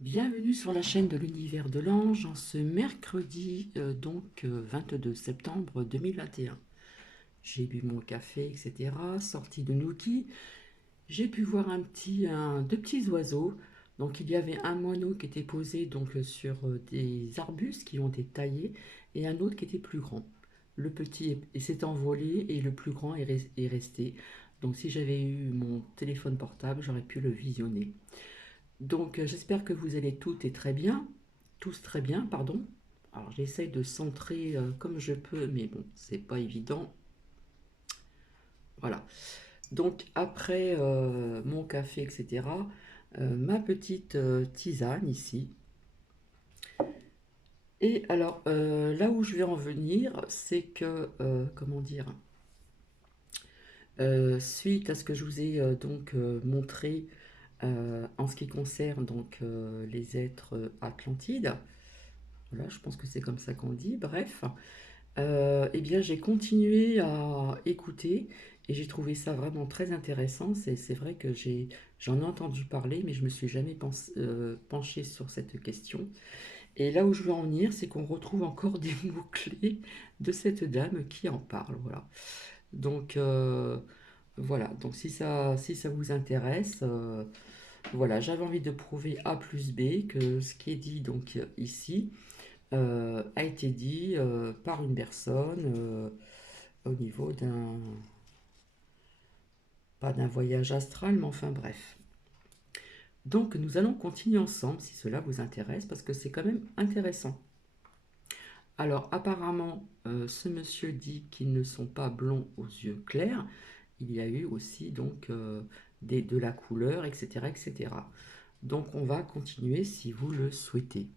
Bienvenue sur la chaîne de l'univers de l'ange en ce mercredi 22 septembre 2021. J'ai bu mon café, etc. Sorti de Nookie, j'ai pu voir deux petits oiseaux. Donc il y avait un moineau qui était posé sur des arbustes qui ont été taillés et un autre qui était plus grand. Le petit s'est envolé et le plus grand est resté. Donc si j'avais eu mon téléphone portable, j'aurais pu le visionner. J'espère que vous allez tous très bien, pardon. Alors j'essaye de centrer comme je peux, mais bon, c'est pas évident. Voilà. Donc après mon café, etc., ma petite tisane ici. Et alors là où je vais en venir, c'est que, comment dire, suite à ce que je vous ai montré en ce qui concerne les êtres Atlantides, voilà, je pense que c'est comme ça qu'on dit, bref, eh bien j'ai continué à écouter et j'ai trouvé ça vraiment très intéressant. C'est vrai que j'en ai entendu parler, mais je me suis jamais penchée sur cette question. Et là où je veux en venir, c'est qu'on retrouve encore des mots-clés de cette dame qui en parle, voilà. Donc voilà, donc si ça vous intéresse, voilà, j'avais envie de prouver A plus B que ce qui est dit ici a été dit par une personne au niveau pas d'un voyage astral, mais enfin bref. Donc nous allons continuer ensemble si cela vous intéresse, parce que c'est quand même intéressant. Alors apparemment, ce monsieur dit qu'ils ne sont pas blonds aux yeux clairs. Il y a eu aussi de la couleur, etc., etc. Donc on va continuer si vous le souhaitez.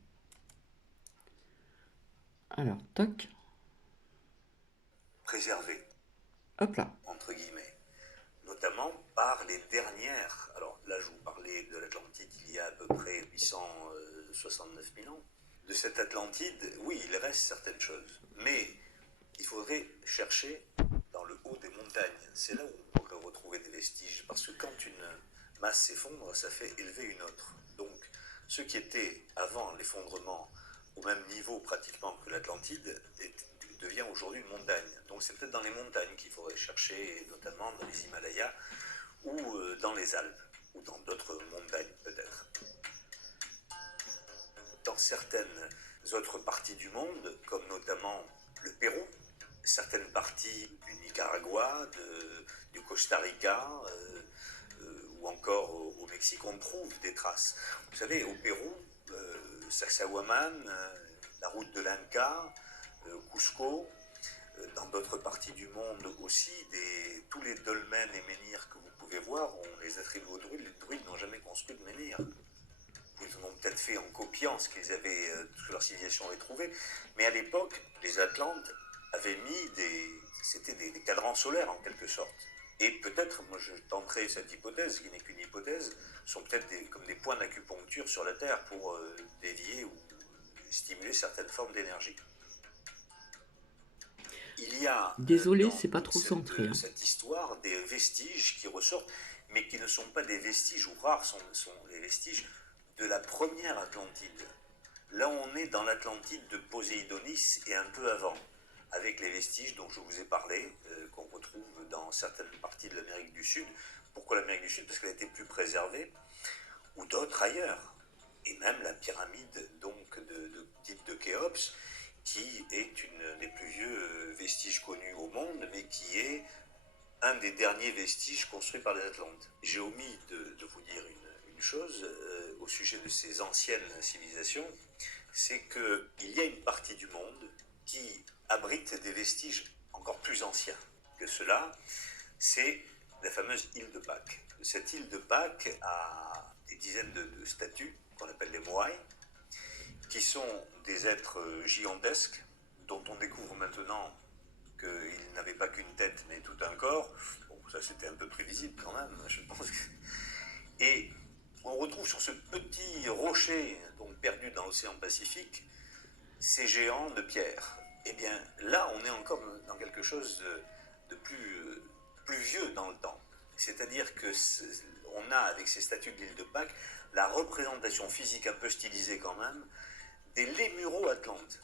Alors, toc, Préservés, hop là. entre guillemets, notamment par les dernières. Alors là, je vous parlais de l'Atlantide il y a à peu près 869 000 ans. De cette Atlantide, oui, il reste certaines choses, mais il faudrait chercher dans le haut des montagnes. C'est là où on pourrait retrouver des vestiges, parce que quand une masse s'effondre, ça fait élever une autre. Donc, ce qui était avant l'effondrement au même niveau pratiquement que l'Atlantide devient aujourd'hui une montagne. Donc c'est peut-être dans les montagnes qu'il faudrait chercher, notamment dans les Himalayas ou dans les Alpes, ou dans d'autres montagnes peut-être. Dans certaines autres parties du monde, comme notamment le Pérou, certaines parties du Nicaragua, du Costa Rica, ou encore au Mexique, on trouve des traces. Vous savez, au Pérou, Sacsayhuaman, la route de l'Inca, Cusco, dans d'autres parties du monde aussi, tous les dolmens et menhirs que vous pouvez voir, on les attribue aux druides. Les druides n'ont jamais construit de menhir. Ils en ont peut-être fait en copiant ce qu'ils avaient, que leur civilisation avait trouvé. Mais à l'époque, les Atlantes avaient mis c'était des cadrans solaires en quelque sorte. Et peut-être, moi je tenterai cette hypothèse, qui n'est qu'une hypothèse, sont peut-être comme des points d'acupuncture sur la Terre pour dévier ou stimuler certaines formes d'énergie. Il y a Désolé, dans c'est pas toute trop centré, hein. cette histoire des vestiges qui ressortent, mais qui ne sont pas des vestiges, ou rares sont les vestiges de la première Atlantide. Là, on est dans l'Atlantide de Poséidonis et un peu avant, avec les vestiges dont je vous ai parlé, qu'on retrouve dans certaines parties de l'Amérique du Sud. Pourquoi l'Amérique du Sud? Parce qu'elle était plus préservée, ou d'autres ailleurs. Et même la pyramide de type de Khéops, qui est une des plus vieux vestiges connus au monde, mais qui est un des derniers vestiges construits par les Atlantes. J'ai omis de vous dire une chose au sujet de ces anciennes civilisations, c'est qu'il y a une partie du monde qui abrite des vestiges encore plus anciens que cela, c'est la fameuse île de Pâques. Cette île de Pâques a des dizaines de statues qu'on appelle les Moai, qui sont des êtres gigantesques dont on découvre maintenant qu'ils n'avaient pas qu'une tête mais tout un corps. Bon, ça c'était un peu prévisible quand même, je pense. Et on retrouve sur ce petit rocher donc perdu dans l'océan Pacifique ces géants de pierre. Eh bien là, on est encore dans quelque chose de plus vieux dans le temps. C'est-à-dire que on a avec ces statues de l'île de Pâques la représentation physique un peu stylisée quand même des Lémuro-Atlantes,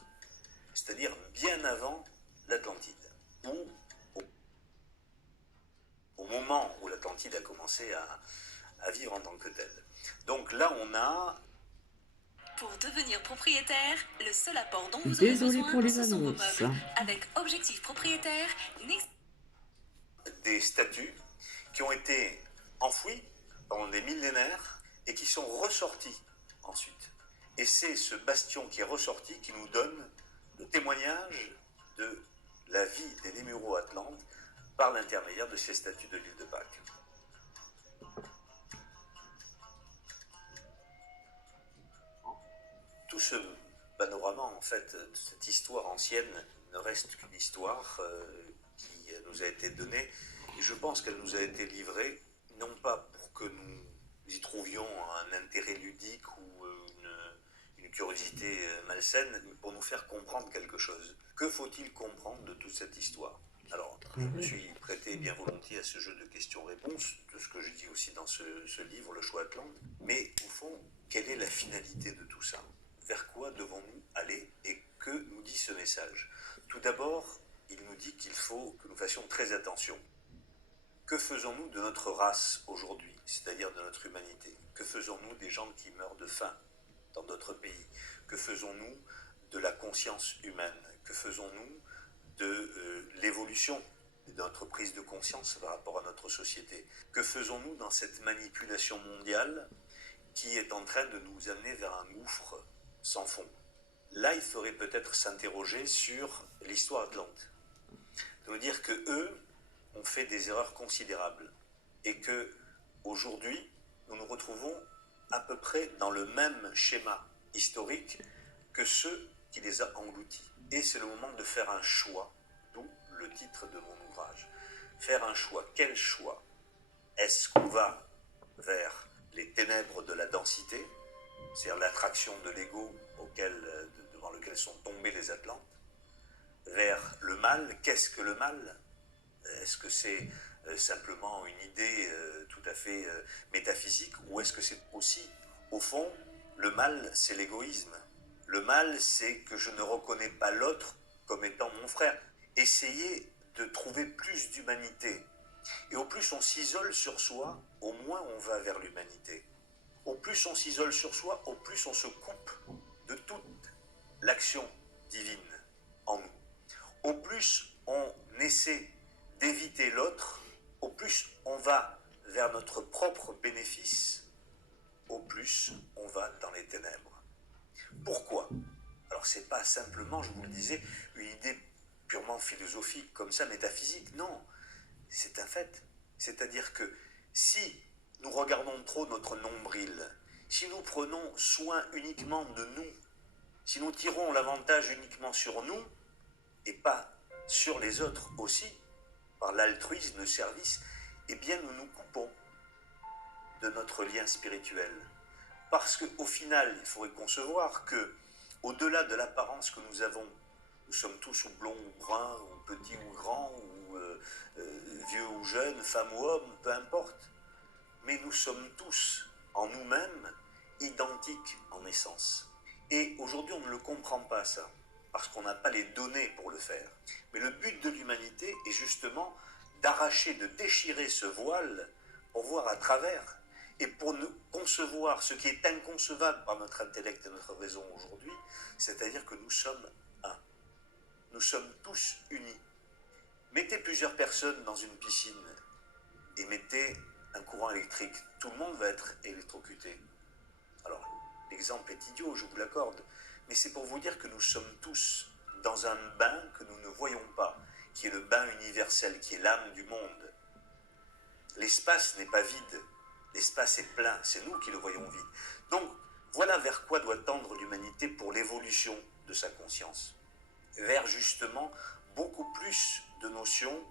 c'est-à-dire bien avant l'Atlantide, ou au moment où l'Atlantide a commencé à vivre en tant que telle. Donc là, on a... Pour devenir propriétaire, le seul apport dont vous aurez Désolé besoin, pour les ce sont vos annonces. meubles. Avec Objectif Propriétaire, des statues qui ont été enfouies pendant des millénaires et qui sont ressorties ensuite. Et c'est ce bastion qui est ressorti qui nous donne le témoignage de la vie des Lémuro-Atlantes par l'intermédiaire de ces statues de l'île de Pâques. Tout ce panorama, en fait, cette histoire ancienne ne reste qu'une histoire qui nous a été donnée, et je pense qu'elle nous a été livrée, non pas pour que nous y trouvions un intérêt ludique ou une curiosité malsaine, mais pour nous faire comprendre quelque chose. Que faut-il comprendre de toute cette histoire? Alors, je me suis prêté bien volontiers à ce jeu de questions-réponses, de ce que je dis aussi dans ce livre, Le Choix Atlante, mais au fond, quelle est la finalité de tout ça? Vers quoi devons-nous aller et que nous dit ce message? Tout d'abord, il nous dit qu'il faut que nous fassions très attention. Que faisons-nous de notre race aujourd'hui, c'est-à-dire de notre humanité? Que faisons-nous des gens qui meurent de faim dans d'autres pays? Que faisons-nous de la conscience humaine? Que faisons-nous de l'évolution de notre prise de conscience par rapport à notre société? Que faisons-nous dans cette manipulation mondiale qui est en train de nous amener vers un gouffre sans fond? Là, il faudrait peut-être s'interroger sur l'histoire atlante. Ça veut dire que eux ont fait des erreurs considérables et que aujourd'hui, nous nous retrouvons à peu près dans le même schéma historique que ceux qui les a engloutis. Et c'est le moment de faire un choix, d'où le titre de mon ouvrage. Faire un choix. Quel choix? Est-ce qu'on va vers les ténèbres de la densité, c'est-à-dire l'attraction de l'ego devant lequel sont tombés les Atlantes, vers le mal? Qu'est-ce que le mal? Est-ce que c'est simplement une idée tout à fait métaphysique, ou est-ce que c'est aussi, au fond, le mal, c'est l'égoïsme? Le mal, c'est que je ne reconnais pas l'autre comme étant mon frère. Essayez de trouver plus d'humanité. Et au plus on s'isole sur soi, au moins on va vers l'humanité. Au plus on s'isole sur soi, au plus on se coupe de toute l'action divine en nous. Au plus on essaie d'éviter l'autre, au plus on va vers notre propre bénéfice, au plus on va dans les ténèbres. Pourquoi? Alors c'est pas simplement, je vous le disais, une idée purement philosophique, comme ça, métaphysique, non. C'est un fait. C'est-à-dire que si nous regardons trop notre nombril, si nous prenons soin uniquement de nous, si nous tirons l'avantage uniquement sur nous, et pas sur les autres aussi, par l'altruisme, le service, eh bien nous nous coupons de notre lien spirituel. Parce qu'au final, il faudrait concevoir que, au-delà de l'apparence que nous avons, nous sommes tous ou blonds ou bruns, ou petits ou grands, ou vieux ou jeunes, femmes ou hommes, peu importe. Mais nous sommes tous, en nous-mêmes, identiques en essence. Et aujourd'hui, on ne le comprend pas, ça, parce qu'on n'a pas les données pour le faire. Mais le but de l'humanité est justement d'arracher, de déchirer ce voile pour voir à travers et pour ne concevoir ce qui est inconcevable par notre intellect et notre raison aujourd'hui, c'est-à-dire que nous sommes un. Nous sommes tous unis. Mettez plusieurs personnes dans une piscine et mettez un courant électrique. Tout le monde va être électrocuté. Alors, l'exemple est idiot, je vous l'accorde, mais c'est pour vous dire que nous sommes tous dans un bain que nous ne voyons pas, qui est le bain universel, qui est l'âme du monde. L'espace n'est pas vide, l'espace est plein, c'est nous qui le voyons vide. Donc, voilà vers quoi doit tendre l'humanité pour l'évolution de sa conscience. Vers justement beaucoup plus de notions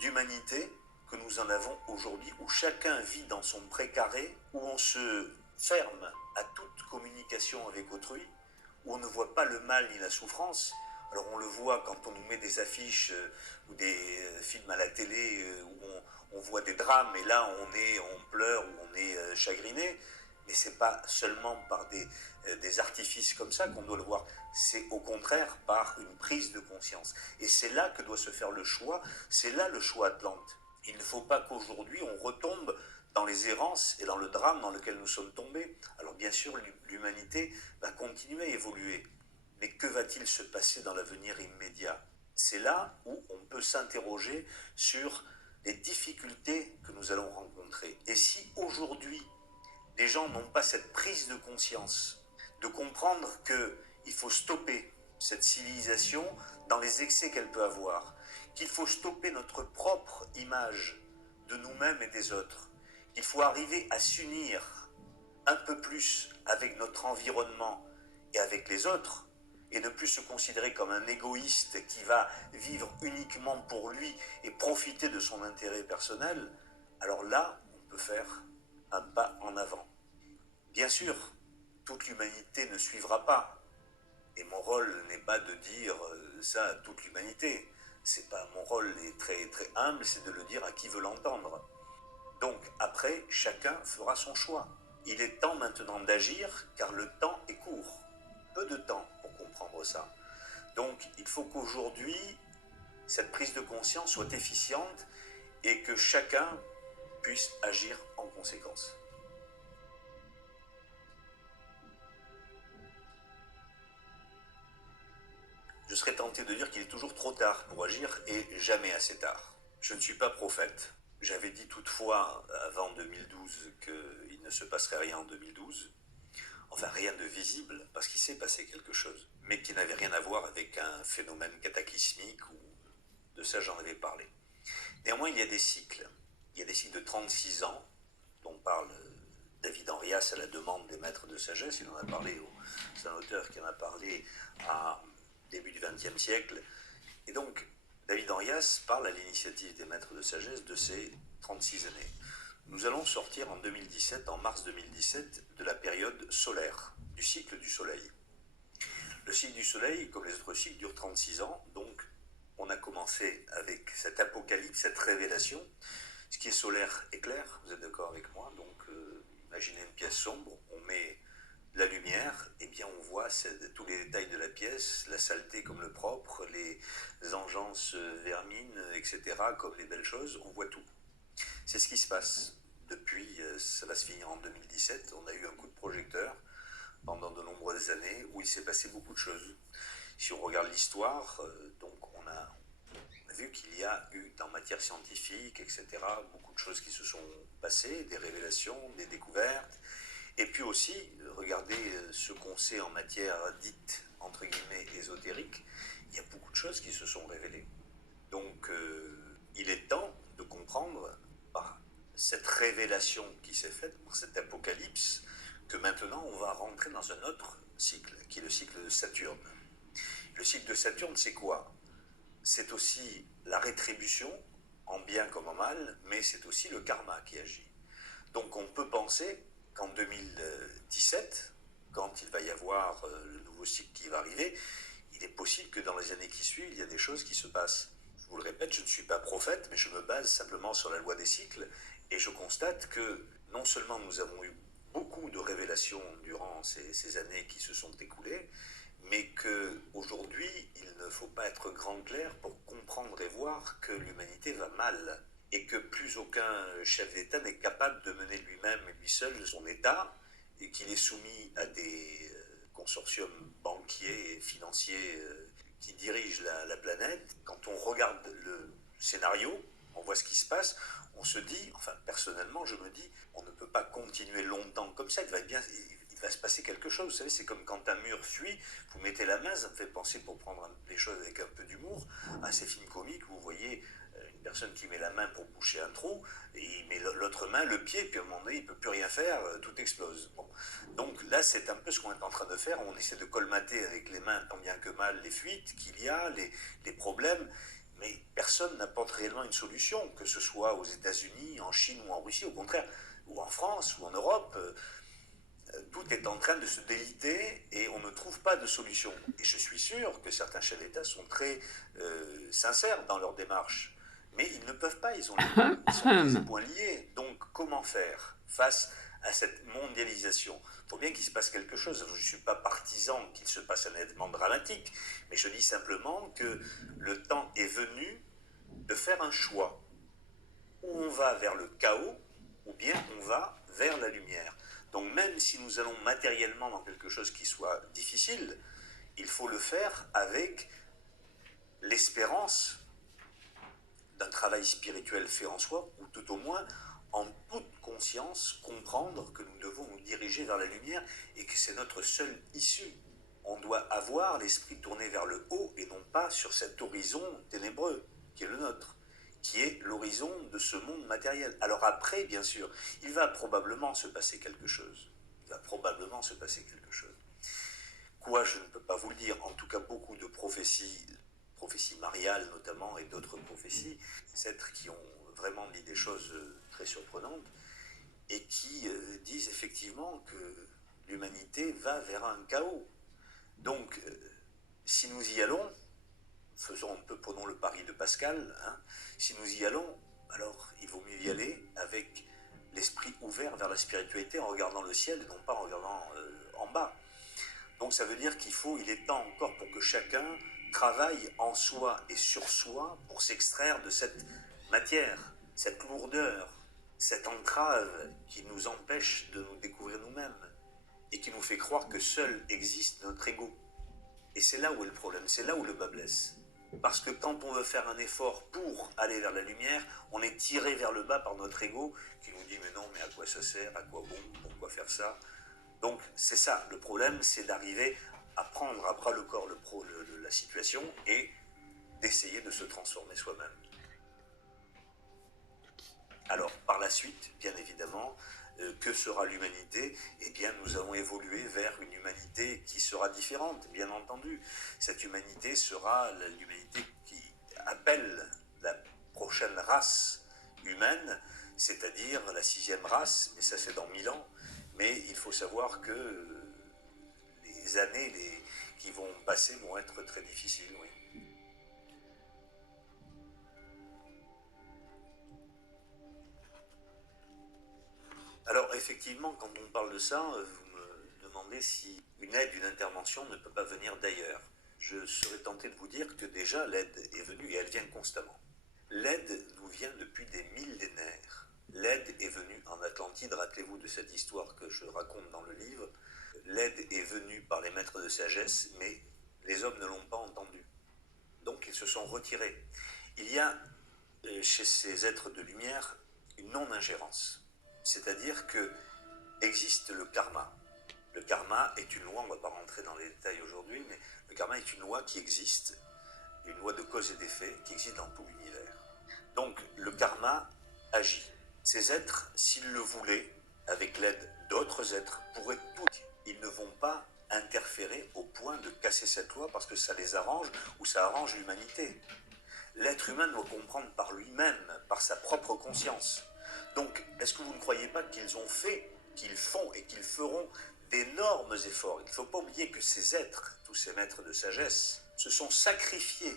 d'humanité que nous en avons aujourd'hui, où chacun vit dans son précaré, où on se ferme à toute communication avec autrui, où on ne voit pas le mal ni la souffrance. Alors on le voit quand on nous met des affiches ou des films à la télé où on voit des drames, et là on pleure ou on est chagriné, Mais ce n'est pas seulement par des artifices comme ça qu'on doit le voir, c'est au contraire par une prise de conscience. Et c'est là que doit se faire le choix, c'est là le choix Atlante. Il ne faut pas qu'aujourd'hui on retombe dans les errances et dans le drame dans lequel nous sommes tombés. Alors bien sûr, l'humanité va continuer à évoluer, mais que va-t-il se passer dans l'avenir immédiat? C'est là où on peut s'interroger sur les difficultés que nous allons rencontrer. Et si aujourd'hui, les gens n'ont pas cette prise de conscience, de comprendre qu'il faut stopper cette civilisation dans les excès qu'elle peut avoir, qu'il faut stopper notre propre image de nous-mêmes et des autres, qu'il faut arriver à s'unir un peu plus avec notre environnement et avec les autres, et ne plus se considérer comme un égoïste qui va vivre uniquement pour lui et profiter de son intérêt personnel, alors là, on peut faire un pas en avant. Bien sûr, toute l'humanité ne suivra pas, et mon rôle n'est pas de dire ça à toute l'humanité. C'est pas mon rôle est très très humble, c'est de le dire à qui veut l'entendre. Donc après, chacun fera son choix. Il est temps maintenant d'agir, car le temps est court. Peu de temps pour comprendre ça. Donc il faut qu'aujourd'hui, cette prise de conscience soit efficiente et que chacun puisse agir en conséquence. Je serais tenté de dire qu'il est toujours trop tard pour agir et jamais assez tard. Je ne suis pas prophète. J'avais dit toutefois avant 2012 qu'il ne se passerait rien en 2012. Enfin, rien de visible, parce qu'il s'est passé quelque chose, mais qui n'avait rien à voir avec un phénomène cataclysmique, ou de ça j'en avais parlé. Néanmoins, il y a des cycles. Il y a des cycles de 36 ans, dont parle David Henrias à la demande des maîtres de sagesse. Il en a parlé, c'est un auteur qui en a parlé à début du XXe siècle. Et donc, David Henrias parle à l'initiative des maîtres de sagesse de ces 36 années. Nous allons sortir en 2017, en mars 2017, de la période solaire, du cycle du soleil. Le cycle du soleil, comme les autres cycles, dure 36 ans, donc on a commencé avec cette apocalypse, cette révélation. Ce qui est solaire est clair, vous êtes d'accord avec moi, donc imaginez une pièce sombre, on met de la lumière, et bien on voit tous les détails de la pièce, la saleté comme le propre, les engeances vermines, etc., comme les belles choses, on voit tout. C'est ce qui se passe. Depuis, ça va se finir en 2017, on a eu un coup de projecteur pendant de nombreuses années où il s'est passé beaucoup de choses. Si on regarde l'histoire, donc on a vu qu'il y a eu, en matière scientifique, etc., beaucoup de choses qui se sont passées, des révélations, des découvertes, et puis aussi, regardez ce qu'on sait en matière dite, entre guillemets, ésotérique, il y a beaucoup de choses qui se sont révélées. Donc, il est temps de comprendre, par cette révélation qui s'est faite, par cet apocalypse, que maintenant on va rentrer dans un autre cycle, qui est le cycle de Saturne. Le cycle de Saturne, c'est quoi? C'est aussi la rétribution, en bien comme en mal, mais c'est aussi le karma qui agit. Donc on peut penser qu'en 2017, quand il va y avoir le nouveau cycle qui va arriver, il est possible que dans les années qui suivent, il y a des choses qui se passent. Je vous le répète, je ne suis pas prophète, mais je me base simplement sur la loi des cycles, et je constate que non seulement nous avons eu beaucoup de révélations durant ces années qui se sont écoulées, mais qu'aujourd'hui, il ne faut pas être grand clair pour comprendre et voir que l'humanité va mal, et que plus aucun chef d'État n'est capable de mener lui-même et lui seul son État, et qu'il est soumis à des consortiums banquiers et financiers qui dirigent la planète. Quand on regarde le scénario, on voit ce qui se passe, on se dit, enfin personnellement je me dis, on ne peut pas continuer longtemps comme ça, il va se passer quelque chose. Vous savez, c'est comme quand un mur fuit, vous mettez la main, ça me fait penser, pour prendre les choses avec un peu d'humour, à ces films comiques où vous voyez une personne qui met la main pour boucher un trou, et il met l'autre main, le pied, puis à un moment donné, il ne peut plus rien faire, tout explose. Bon. Donc là, c'est un peu ce qu'on est en train de faire, on essaie de colmater avec les mains, tant bien que mal, les fuites qu'il y a, les problèmes, mais personne n'apporte réellement une solution, que ce soit aux États-Unis, en Chine ou en Russie, au contraire, ou en France ou en Europe. Tout est en train de se déliter et on ne trouve pas de solution. Et je suis sûr que certains chefs d'État sont très sincères dans leur démarche. Mais ils ne peuvent pas, ils sont les poings liés. Donc comment faire face à cette mondialisation. Il faut bien qu'il se passe quelque chose. Je ne suis pas partisan qu'il se passe un événement dramatique, mais je dis simplement que le temps est venu de faire un choix. Ou on va vers le chaos, ou bien on va vers la lumière. Donc même si nous allons matériellement dans quelque chose qui soit difficile, il faut le faire avec l'espérance d'un travail spirituel fait en soi, ou tout au moins en toute conscience comprendre que nous devons nous diriger vers la lumière et que c'est notre seule issue. On doit avoir l'esprit tourné vers le haut et non pas sur cet horizon ténébreux qui est le nôtre, qui est l'horizon de ce monde matériel. Alors après, bien sûr, il va probablement se passer quelque chose. Il va probablement se passer quelque chose. Quoi, je ne peux pas vous le dire. En tout cas, beaucoup de prophéties mariales notamment, et d'autres prophéties, des êtres qui ont vraiment dit des choses très surprenantes, et qui disent effectivement que l'humanité va vers un chaos. Donc, si nous y allons, faisons un peu, prenons le pari de Pascal, hein, si nous y allons, alors il vaut mieux y aller avec l'esprit ouvert vers la spiritualité en regardant le ciel et non pas en regardant en bas. Donc ça veut dire il est temps encore pour que chacun travaille en soi et sur soi pour s'extraire de cette matière, cette lourdeur, cette entrave qui nous empêche de nous découvrir nous-mêmes et qui nous fait croire que seul existe notre ego. Et c'est là où est le problème, c'est là où le bas blesse. Parce que quand on veut faire un effort pour aller vers la lumière, on est tiré vers le bas par notre ego qui nous dit mais non, mais à quoi ça sert, à quoi bon, pourquoi faire ça? Donc c'est ça, le problème, c'est d'arriver à prendre à bras le corps la situation et d'essayer de se transformer soi-même. Alors par la suite, bien évidemment, que sera l'humanité? Eh bien, nous allons évoluer vers une humanité qui sera différente, bien entendu. Cette humanité sera l'humanité qui appelle la prochaine race humaine, c'est-à-dire la 6e race, mais ça c'est dans 1000 ans. Mais il faut savoir que les années qui vont passer vont être très difficiles, oui. Alors effectivement, quand on parle de ça, vous me demandez si une aide, une intervention ne peut pas venir d'ailleurs. Je serais tenté de vous dire que déjà l'aide est venue et elle vient constamment. L'aide nous vient depuis des millénaires. L'aide est venue en Atlantide, rappelez-vous de cette histoire que je raconte dans le livre. L'aide est venue par les maîtres de sagesse, mais les hommes ne l'ont pas entendue. Donc ils se sont retirés. Il y a chez ces êtres de lumière une non-ingérence. C'est-à-dire que existe le karma. Le karma est une loi, on ne va pas rentrer dans les détails aujourd'hui, mais le karma est une loi qui existe, une loi de cause et d'effet qui existe dans tout l'univers. Donc le karma agit. Ces êtres, s'ils le voulaient, avec l'aide d'autres êtres, pourraient tout. Ils ne vont pas interférer au point de casser cette loi parce que ça les arrange ou ça arrange l'humanité. L'être humain doit comprendre par lui-même, par sa propre conscience. Donc, est-ce que vous ne croyez pas qu'ils ont fait, qu'ils font et qu'ils feront d'énormes efforts? Il ne faut pas oublier que ces êtres, tous ces maîtres de sagesse, se sont sacrifiés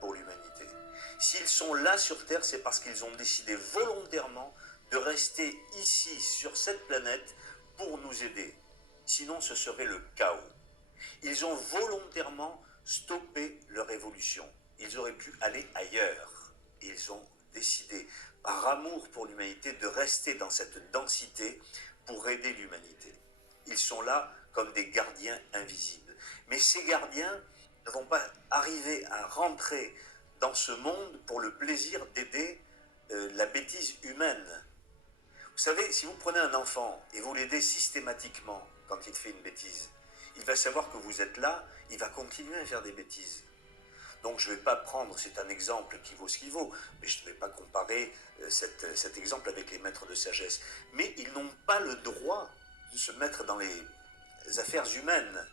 pour l'humanité. S'ils sont là sur Terre, c'est parce qu'ils ont décidé volontairement de rester ici, sur cette planète, pour nous aider. Sinon, ce serait le chaos. Ils ont volontairement stoppé leur évolution. Ils auraient pu aller ailleurs. Ils ont décidé, par amour pour l'humanité, de rester dans cette densité pour aider l'humanité. Ils sont là comme des gardiens invisibles. Mais ces gardiens ne vont pas arriver à rentrer dans ce monde pour le plaisir d'aider la bêtise humaine. Vous savez, si vous prenez un enfant et vous l'aidez systématiquement quand il fait une bêtise, il va savoir que vous êtes là, il va continuer à faire des bêtises. Donc je ne vais pas prendre, c'est un exemple qui vaut ce qu'il vaut, mais je ne vais pas comparer cet exemple avec les maîtres de sagesse. Mais ils n'ont pas le droit de se mettre dans les affaires humaines.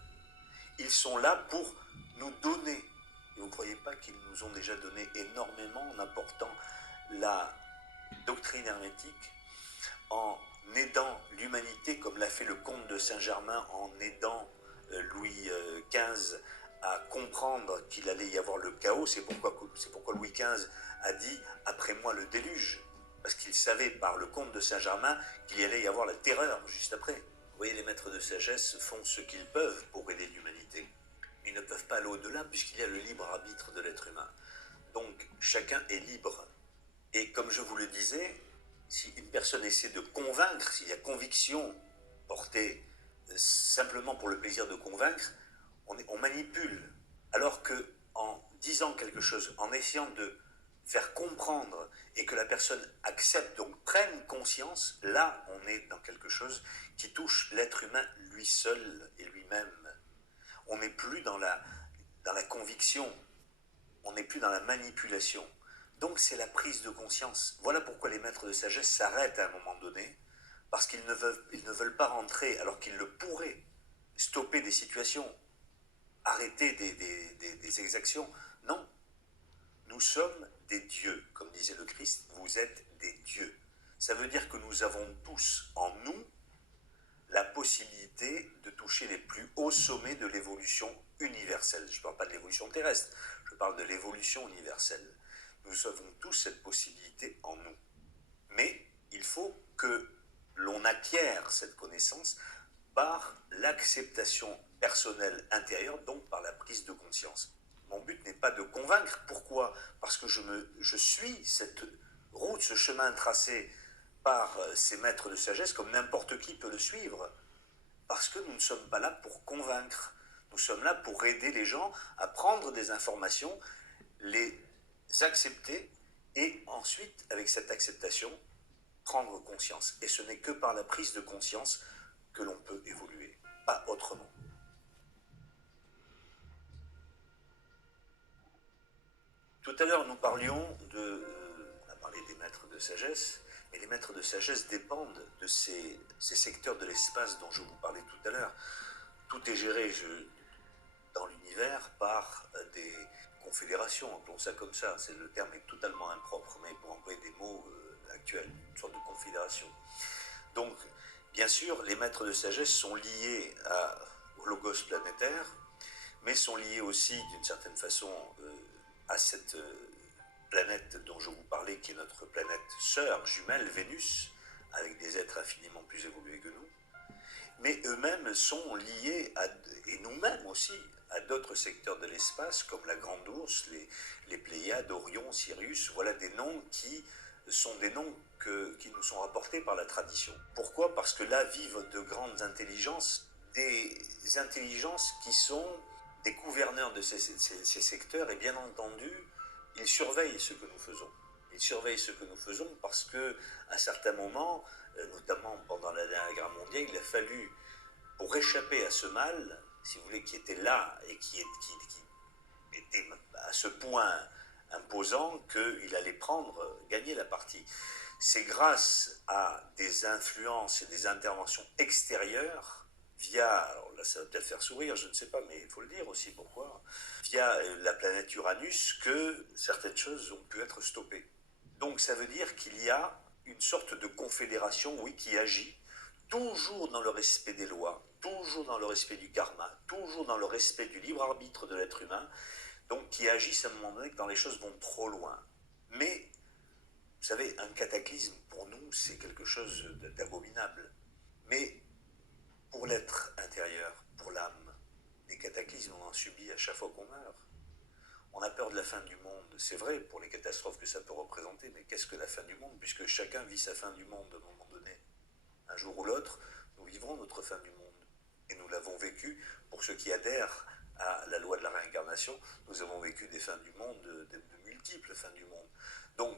Ils sont là pour nous donner. Et vous ne croyez pas qu'ils nous ont déjà donné énormément en apportant la doctrine hermétique, en aidant l'humanité, comme l'a fait le comte de Saint-Germain, en aidant Louis XV à comprendre qu'il allait y avoir le chaos. C'est pourquoi Louis XV a dit « après moi le déluge ». parce qu'ils savaient par le conte de Saint-Germain qu'il y allait y avoir la terreur juste après. Vous voyez, les maîtres de sagesse font ce qu'ils peuvent pour aider l'humanité. Ils ne peuvent pas aller au-delà puisqu'il y a le libre arbitre de l'être humain. Donc chacun est libre. Et comme je vous le disais, si une personne essaie de convaincre, s'il y a conviction portée simplement pour le plaisir de convaincre, on manipule. Alors que en disant quelque chose, en essayant de faire comprendre et que la personne accepte, donc prenne conscience, là on est dans quelque chose qui touche l'être humain lui seul et lui-même. On n'est plus dans la conviction, on n'est plus dans la manipulation. Donc c'est la prise de conscience. Voilà pourquoi les maîtres de sagesse s'arrêtent à un moment donné, parce qu'ils ne veulent pas rentrer, alors qu'ils le pourraient, stopper des situations, arrêter des exactions. Non, nous sommes des dieux, comme disait le Christ, vous êtes des dieux. Ça veut dire que nous avons tous en nous la possibilité de toucher les plus hauts sommets de l'évolution universelle. Je ne parle pas de l'évolution terrestre, je parle de l'évolution universelle. Nous avons tous cette possibilité en nous. Mais il faut que l'on acquiert cette connaissance par l'acceptation personnelle intérieure, donc par la prise de conscience. Mon but n'est pas de convaincre. Pourquoi? Parce que je suis cette route, ce chemin tracé par ces maîtres de sagesse, comme n'importe qui peut le suivre. Parce que nous ne sommes pas là pour convaincre. Nous sommes là pour aider les gens à prendre des informations, les accepter et ensuite, avec cette acceptation, prendre conscience. Et ce n'est que par la prise de conscience que l'on peut évoluer, pas autrement. Tout à l'heure, nous parlions on a parlé des maîtres de sagesse, mais les maîtres de sagesse dépendent de ces secteurs de l'espace dont je vous parlais tout à l'heure. Tout est géré dans l'univers par des confédérations, appelons ça comme ça. Le terme est totalement impropre, mais pour employer des mots actuels, une sorte de confédération. Donc, bien sûr, les maîtres de sagesse sont liés au logos planétaire, mais sont liés aussi, d'une certaine façon, à cette planète dont je vous parlais, qui est notre planète sœur, jumelle, Vénus, avec des êtres infiniment plus évolués que nous. Mais eux-mêmes sont liés, et nous-mêmes aussi, à d'autres secteurs de l'espace, comme la Grande Ourse, les Pléiades, Orion, Sirius. Voilà des noms qui sont des noms qui nous sont rapportés par la tradition. Pourquoi? Parce que là vivent de grandes intelligences, des intelligences qui sont des gouverneurs de ces secteurs, et bien entendu, ils surveillent ce que nous faisons. Ils surveillent ce que nous faisons parce qu'à certains moments, notamment pendant la dernière guerre mondiale, il a fallu, pour échapper à ce mal, si vous voulez, qui était là et qui était à ce point imposant qu'il allait gagner la partie. C'est grâce à des influences et des interventions extérieures, alors là ça va peut-être faire sourire, je ne sais pas, mais il faut le dire aussi pourquoi, via la planète Uranus, que certaines choses ont pu être stoppées. Donc ça veut dire qu'il y a une sorte de confédération, oui, qui agit, toujours dans le respect des lois, toujours dans le respect du karma, toujours dans le respect du libre arbitre de l'être humain, donc qui agissent à un moment donné quand les choses vont trop loin. Mais, vous savez, un cataclysme, pour nous, c'est quelque chose d'abominable. Mais pour l'être intérieur, pour l'âme, les cataclysmes, on en subit à chaque fois qu'on meurt. On a peur de la fin du monde. C'est vrai pour les catastrophes que ça peut représenter, mais qu'est-ce que la fin du monde? Puisque chacun vit sa fin du monde à un moment donné. Un jour ou l'autre, nous vivrons notre fin du monde. Et nous l'avons vécu, pour ceux qui adhèrent à la loi de la réincarnation, nous avons vécu des fins du monde, de multiples fins du monde. Donc,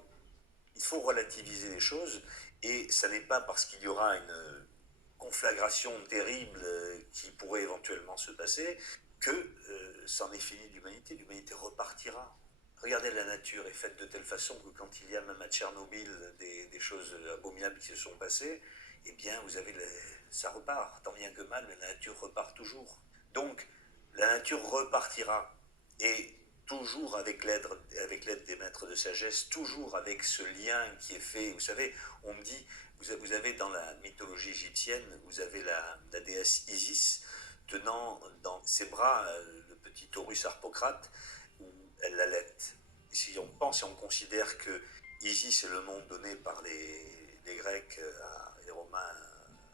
il faut relativiser les choses, et ça n'est pas parce qu'il y aura une conflagration terrible qui pourrait éventuellement se passer que c'en est fini de l'humanité. L'humanité repartira. Regardez, la nature est faite de telle façon que quand il y a même à Tchernobyl des choses abominables qui se sont passées, eh bien, ça repart. Tant bien que mal, mais la nature repart toujours. Donc, la nature repartira. Et toujours avec l'aide des maîtres de sagesse, toujours avec ce lien qui est fait. Vous savez, on me dit, vous avez dans la mythologie égyptienne, vous avez la déesse Isis tenant dans ses bras le petit Taurus Harpocrate, où elle l'allait. Si on pense et on considère que Isis, c'est le nom donné par les Grecs et les Romains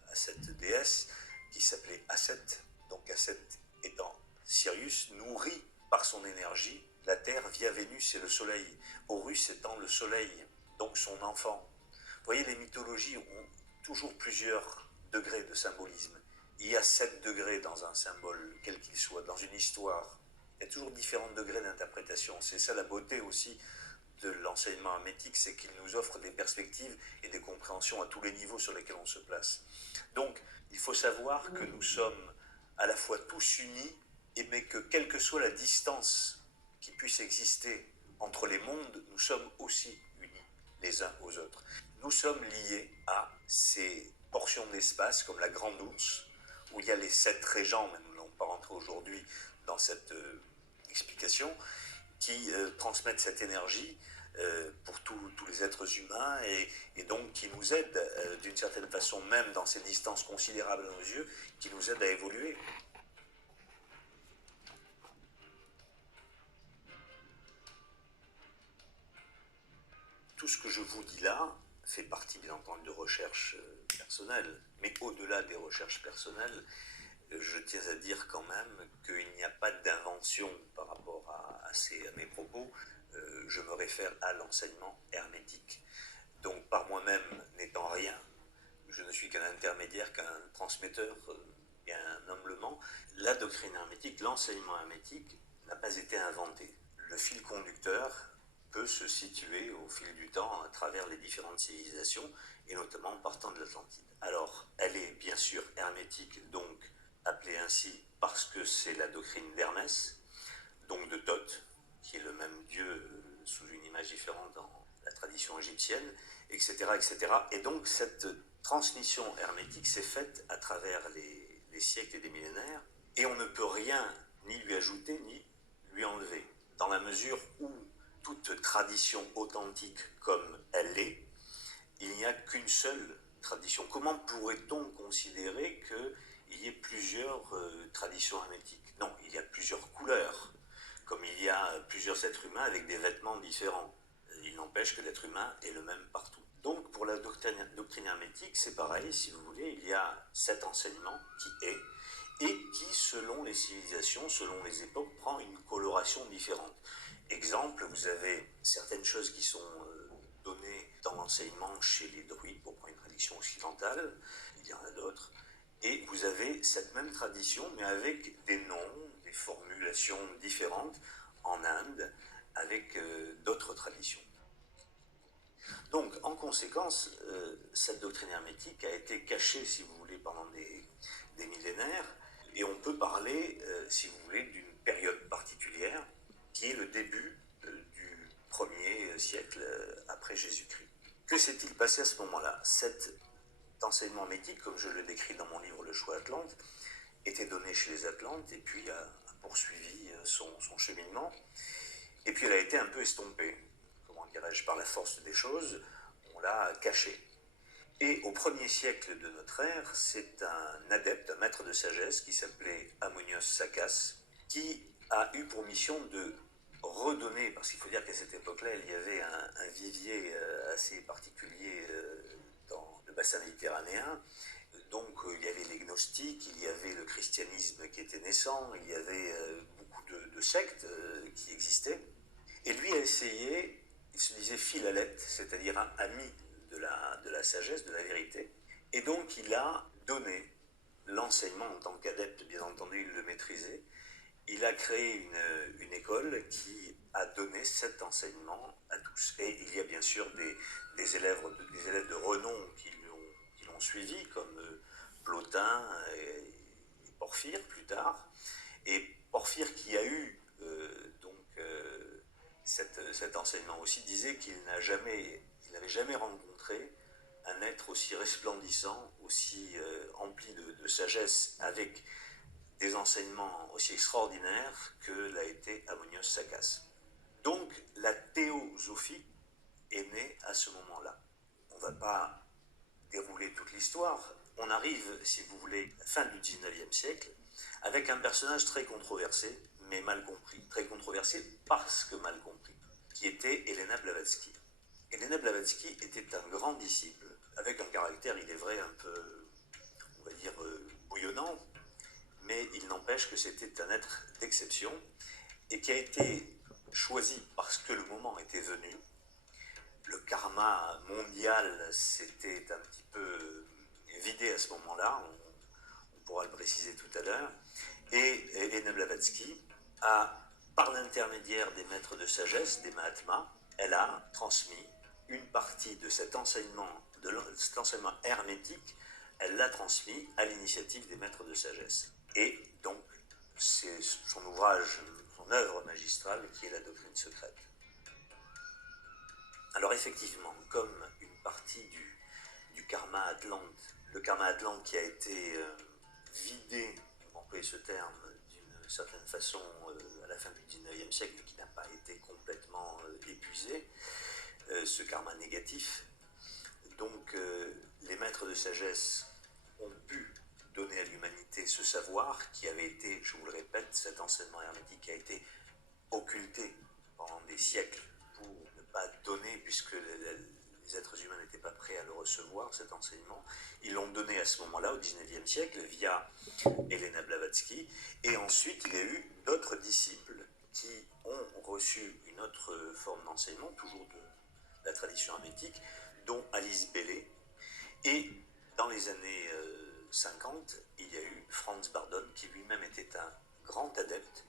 à cette déesse qui s'appelait Asset. Donc Asset étant Sirius, nourri par son énergie la Terre via Vénus et le Soleil. Horus étant le Soleil, donc son enfant. Vous voyez, les mythologies ont toujours plusieurs degrés de symbolisme. Il y a 7 degrés dans un symbole, quel qu'il soit, dans une histoire. Il y a toujours différents degrés d'interprétation. C'est ça la beauté aussi de l'enseignement hermétique, c'est qu'il nous offre des perspectives et des compréhensions à tous les niveaux sur lesquels on se place. Donc, il faut savoir que nous sommes à la fois tous unis, mais que quelle que soit la distance qui puisse exister entre les mondes, nous sommes aussi unis les uns aux autres. Nous sommes liés à ces portions d'espace comme la Grande Ourse, où il y a les 7 régents, mais nous n'allons pas rentrer aujourd'hui dans cette explication, qui transmettent cette énergie pour tous les êtres humains et donc qui nous aident d'une certaine façon, même dans ces distances considérables à nos yeux, qui nous aident à évoluer. Tout ce que je vous dis là fait partie bien entendu de recherches personnelles, mais au-delà des recherches personnelles, je tiens à dire quand même qu'il n'y a pas d'invention par rapport à mes propos. Je me réfère à l'enseignement hermétique. Donc par moi-même n'étant rien, je ne suis qu'un intermédiaire, qu'un transmetteur et un humblement. La doctrine hermétique, l'enseignement hermétique n'a pas été inventé. Le fil conducteur peut se situer au fil du temps à travers les différentes civilisations et notamment en partant de l'Atlantide. Alors, elle est bien sûr hermétique, donc appelée ainsi parce que c'est la doctrine d'Hermès, donc de Thoth, qui est le même dieu sous une image différente dans la tradition égyptienne, etc., etc. Et donc cette transmission hermétique s'est faite à travers les siècles et des millénaires, et on ne peut rien ni lui ajouter ni lui enlever, dans la mesure où toute tradition authentique comme elle l'est, il n'y a qu'une seule tradition. Comment pourrait-on considérer qu'il y ait plusieurs traditions hermétiques? Non, il y a plusieurs couleurs, comme il y a plusieurs êtres humains avec des vêtements différents. Il n'empêche que l'être humain est le même partout. Donc pour la doctrine hermétique, c'est pareil, si vous voulez, il y a cet enseignement qui est, et qui, selon les civilisations, selon les époques, prend une coloration différente. Exemple, vous avez certaines choses qui sont données dans l'enseignement chez les druides, pour prendre une tradition occidentale, il y en a d'autres, et vous avez cette même tradition, mais avec des noms, des formulations différentes en Inde, avec d'autres traditions. Donc, en conséquence, cette doctrine hermétique a été cachée, si vous voulez, pendant des millénaires, et on peut parler, si vous voulez, d'une période particulière, qui est le début du 1er siècle après Jésus-Christ. Que s'est-il passé à ce moment-là? Cet enseignement hermétique, comme je le décris dans mon livre Le Choix Atlante, était donné chez les Atlantes et puis a poursuivi son cheminement. Et puis elle a été un peu estompée, comment dirais-je, par la force des choses, on l'a cachée. Et au 1er siècle de notre ère, c'est un adepte, un maître de sagesse qui s'appelait Ammonios Saccas, qui a eu pour mission de redonner, parce qu'il faut dire qu'à cette époque-là, il y avait un vivier assez particulier dans le bassin méditerranéen. Donc il y avait les gnostiques, il y avait le christianisme qui était naissant, il y avait beaucoup de sectes qui existaient. Et lui a essayé, il se disait Philalète, c'est-à-dire un ami de la sagesse, de la vérité. Et donc il a donné l'enseignement en tant qu'adepte, bien entendu il le maîtrisait. Il a créé une école qui a donné cet enseignement à tous. Et il y a bien sûr des élèves de renom qui l'ont suivi, comme Plotin et Porphyre plus tard. Et Porphyre qui a eu cet enseignement aussi disait qu'il n'avait jamais rencontré un être aussi resplendissant, aussi empli de sagesse, avec des enseignements aussi extraordinaires que l'a été Ammonios Saccas. Donc la théosophie est née à ce moment-là. On ne va pas dérouler toute l'histoire. On arrive, si vous voulez, à la fin du 19e siècle, avec un personnage très controversé, mais mal compris. Très controversé parce que mal compris, qui était Helena Blavatsky. Elena Blavatsky était un grand disciple, avec un caractère, il est vrai, un peu, on va dire, bouillonnant, mais il n'empêche que c'était un être d'exception et qui a été choisi parce que le moment était venu. Le karma mondial s'était un petit peu vidé à ce moment-là, on pourra le préciser tout à l'heure, et Elena Blavatsky a, par l'intermédiaire des maîtres de sagesse, des Mahatmas, elle a transmis une partie de cet enseignement hermétique, elle l'a transmis à l'initiative des maîtres de sagesse. Et donc, c'est son ouvrage, son œuvre magistrale qui est la doctrine secrète. Alors effectivement, comme une partie du karma Atlante, le karma Atlante qui a été vidé, pour employer ce terme, d'une certaine façon à la fin du 19e siècle, mais qui n'a pas été complètement épuisé, ce karma négatif. Donc les maîtres de sagesse ont pu donner à l'humanité ce savoir qui avait été, je vous le répète, cet enseignement hermétique qui a été occulté pendant des siècles pour ne pas donner, puisque les êtres humains n'étaient pas prêts à le recevoir, cet enseignement. Ils l'ont donné à ce moment-là, au 19e siècle, via Elena Blavatsky, et ensuite il y a eu d'autres disciples qui ont reçu une autre forme d'enseignement, toujours de la tradition hermétique, dont Alice Bailey. Et dans les années 50, il y a eu Franz Bardon, qui lui-même était un grand adepte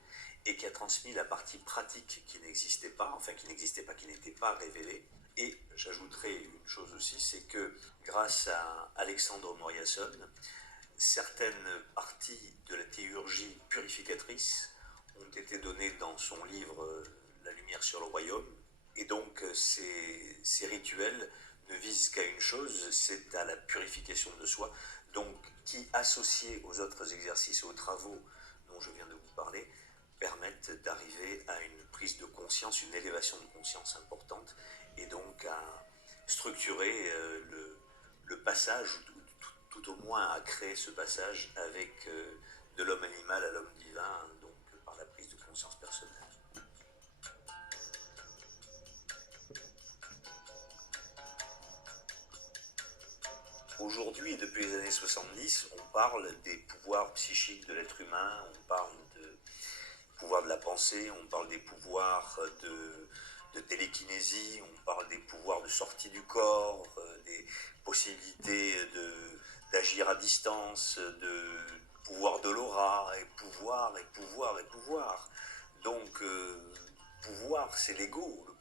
et qui a transmis la partie pratique qui n'existait pas, enfin qui n'existait pas, qui n'était pas révélée. Et j'ajouterai une chose aussi, c'est que grâce à Alexandre Moriasson, certaines parties de la théurgie purificatrice ont été données dans son livre La lumière sur le royaume. Et donc ces rituels ne visent qu'à une chose, c'est à la purification de soi, donc qui, associés aux autres exercices et aux travaux dont je viens de vous parler, permettent d'arriver à une prise de conscience, une élévation de conscience importante, et donc à structurer le passage, tout au moins à créer ce passage avec de l'homme animal à l'homme divin, donc par la prise de conscience personnelle. Aujourd'hui, depuis les années 70, on parle des pouvoirs psychiques de l'être humain, on parle de pouvoirs de la pensée, on parle des pouvoirs de télékinésie, on parle des pouvoirs de sortie du corps, des possibilités d'agir à distance, de pouvoir de l'aura, et pouvoir, et pouvoir, et pouvoir. Donc, pouvoir, c'est l'ego, le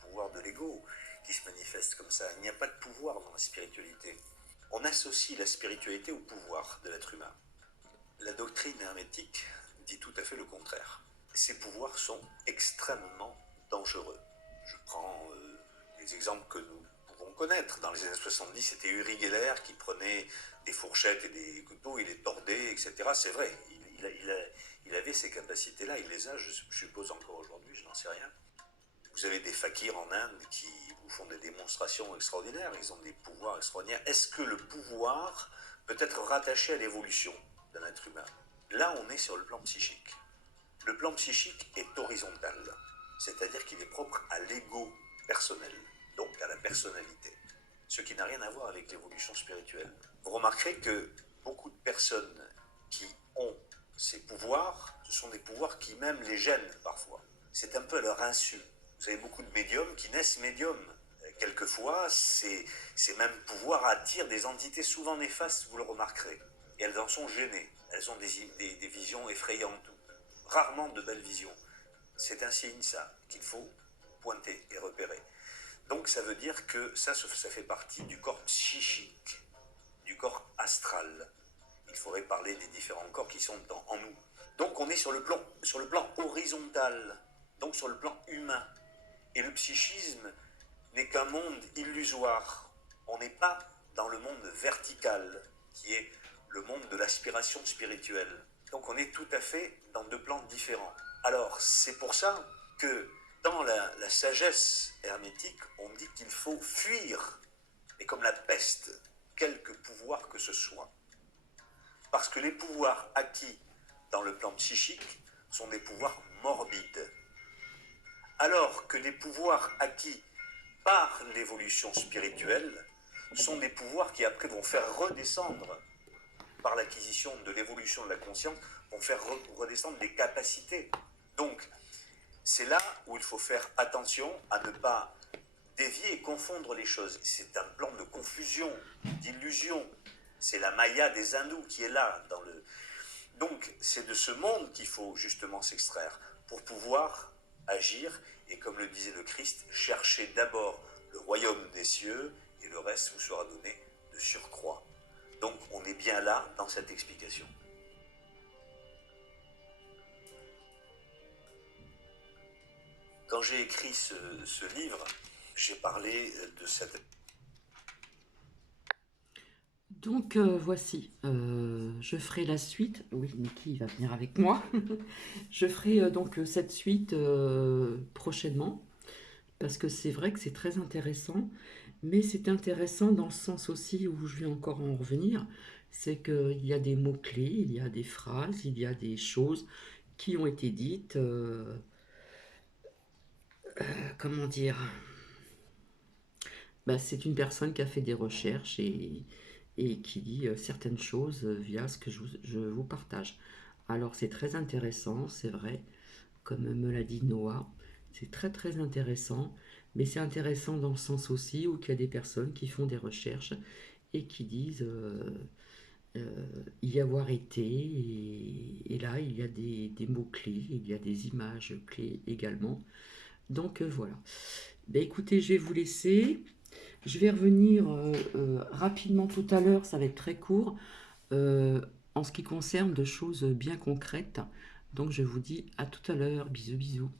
pouvoir de l'ego qui se manifeste comme ça. Il n'y a pas de pouvoir dans la spiritualité. On associe la spiritualité au pouvoir de l'être humain. La doctrine hermétique dit tout à fait le contraire. Ces pouvoirs sont extrêmement dangereux. Je prends des exemples que nous pouvons connaître. Dans les années 70, c'était Uri Geller qui prenait des fourchettes et des couteaux, il les tordait, etc. C'est vrai, il avait ces capacités-là, il les a, je suppose encore aujourd'hui, je n'en sais rien. Vous avez des fakirs en Inde qui vous font des démonstrations extraordinaires, ils ont des pouvoirs extraordinaires. Est-ce que le pouvoir peut être rattaché à l'évolution d'un être humain? Là, on est sur le plan psychique. Le plan psychique est horizontal, c'est-à-dire qu'il est propre à l'ego personnel, donc à la personnalité, ce qui n'a rien à voir avec l'évolution spirituelle. Vous remarquerez que beaucoup de personnes qui ont ces pouvoirs, ce sont des pouvoirs qui même les gênent parfois. C'est un peu à leur insu. Vous avez beaucoup de médiums qui naissent médiums. Quelquefois, ces mêmes pouvoirs attirent des entités souvent néfastes, vous le remarquerez. Et elles en sont gênées. Elles ont des visions effrayantes, rarement de belles visions. C'est un signe, ça, qu'il faut pointer et repérer. Donc ça veut dire que ça fait partie du corps psychique, du corps astral. Il faudrait parler des différents corps qui sont en nous. Donc on est sur le plan horizontal, donc sur le plan humain. Et le psychisme n'est qu'un monde illusoire. On n'est pas dans le monde vertical, qui est le monde de l'aspiration spirituelle. Donc on est tout à fait dans deux plans différents. Alors c'est pour ça que dans la sagesse hermétique, on dit qu'il faut fuir, et comme la peste, quelque pouvoir que ce soit. Parce que les pouvoirs acquis dans le plan psychique sont des pouvoirs morbides. Alors que les pouvoirs acquis par l'évolution spirituelle, sont des pouvoirs qui après vont faire redescendre, par l'acquisition de l'évolution de la conscience, vont faire redescendre des capacités. Donc, c'est là où il faut faire attention à ne pas dévier et confondre les choses. C'est un plan de confusion, d'illusion. C'est la Maya des hindous qui est là. Donc, c'est de ce monde qu'il faut justement s'extraire pour pouvoir agir. Et comme le disait le Christ, cherchez d'abord le royaume des cieux et le reste vous sera donné de surcroît. Donc, on est bien là dans cette explication. Quand j'ai écrit ce livre, j'ai parlé de cette... Donc voici, je ferai la suite. Oui, Niki va venir avec moi. Je ferai donc cette suite prochainement, parce que c'est vrai que c'est très intéressant, mais c'est intéressant dans le sens aussi où je vais encore en revenir, c'est qu'il y a des mots-clés, il y a des phrases, il y a des choses qui ont été dites, comment dire, bah, c'est une personne qui a fait des recherches et qui dit certaines choses via ce que je vous partage. Alors c'est très intéressant, c'est vrai, comme me l'a dit Noah, c'est très très intéressant, mais c'est intéressant dans le sens aussi où il y a des personnes qui font des recherches et qui disent y avoir été, et là il y a des mots-clés, il y a des images clés également. Donc voilà. Ben, écoutez, je vais vous laisser. Je vais revenir rapidement tout à l'heure, ça va être très court, en ce qui concerne de choses bien concrètes. Donc je vous dis à tout à l'heure, bisous bisous.